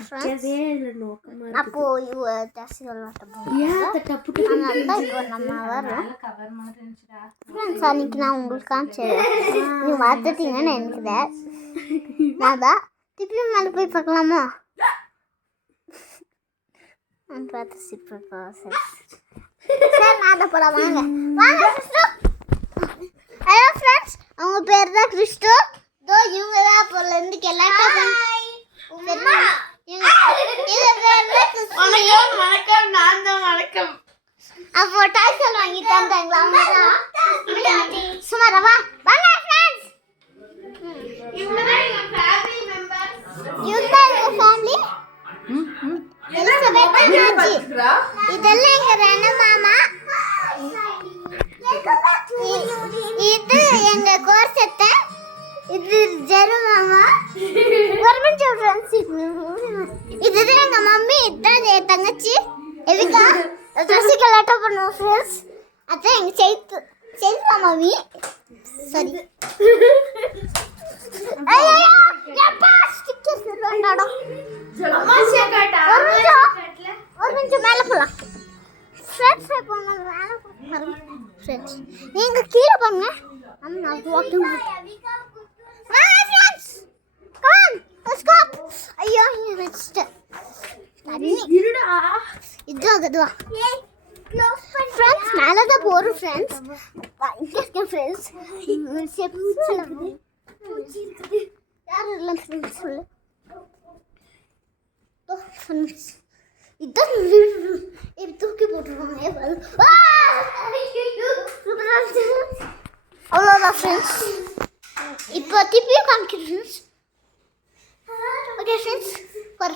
அப்போ ஜாஸ்தி அன்னைக்கு நான் உங்களுக்கு காமிச்சேன், நீ பார்த்துட்டீங்கன்னு நினைக்கிறேன். நான் தான் திருப்பி மேலே போய் பார்க்கலாமா? நான் பார்த்து சிப்பா சார் நான் அதை போல வாங்க வாங்க. ஹலோ ஃப்ரெண்ட்ஸ், அவங்க பேர் தான் கிறிஸ்டோ. தோ இவங்க தான் அப்போலேருந்து எல்லாத்தையும் அப்போ டாய்ஸ் வாங்கி தந்தாங்களா? சும்மா ரவா வாங்க ஃப்ரெண்ட்ஸ். இவங்க எங்க ஃபேமிலி மெம்பர்ஸ். இவங்க எங்க ஃபேமிலி. இதெல்லாம் எங்க ரெண்டு மாமா. இது எங்க கோர்சத்தை. இது ஜெரு மாமா. ஒரு ஃப்ரெண்ட்ஸ். இது எங்க மம்மி. இதுதான் என் தங்கச்சி எதுக்கா ட்ரெஸ் கலெக்ட் பண்ணுவோம் ஃப்ரெண்ட்ஸ். அதான் எங்க செய்து மாமாவி. சரி ஒரு நிமிஷம் மேலே போகலாம் ஃப்ரெண்ட்ஸ். ஃப்ரெண்ட்ஸ் நீங்க கீழே பாருங்க. ஐயோ இதுவா ஃப்ரெண்ட்ஸ் மேலே தான் போகிறோம் ஃப்ரெண்ட்ஸ். இங்கே இருக்கேன் ஃப்ரெண்ட்ஸ். யாரும் இல்லை ஃப்ரெண்ட்ஸ். சொல்லு இதான் தூக்கி போட்டுருவாங்க. அவ்வளோதான் ஃப்ரெண்ட்ஸ். இப்போ திருப்பியும் காமிக்கிறேன் ஃப்ரெண்ட்ஸ். Okay friends.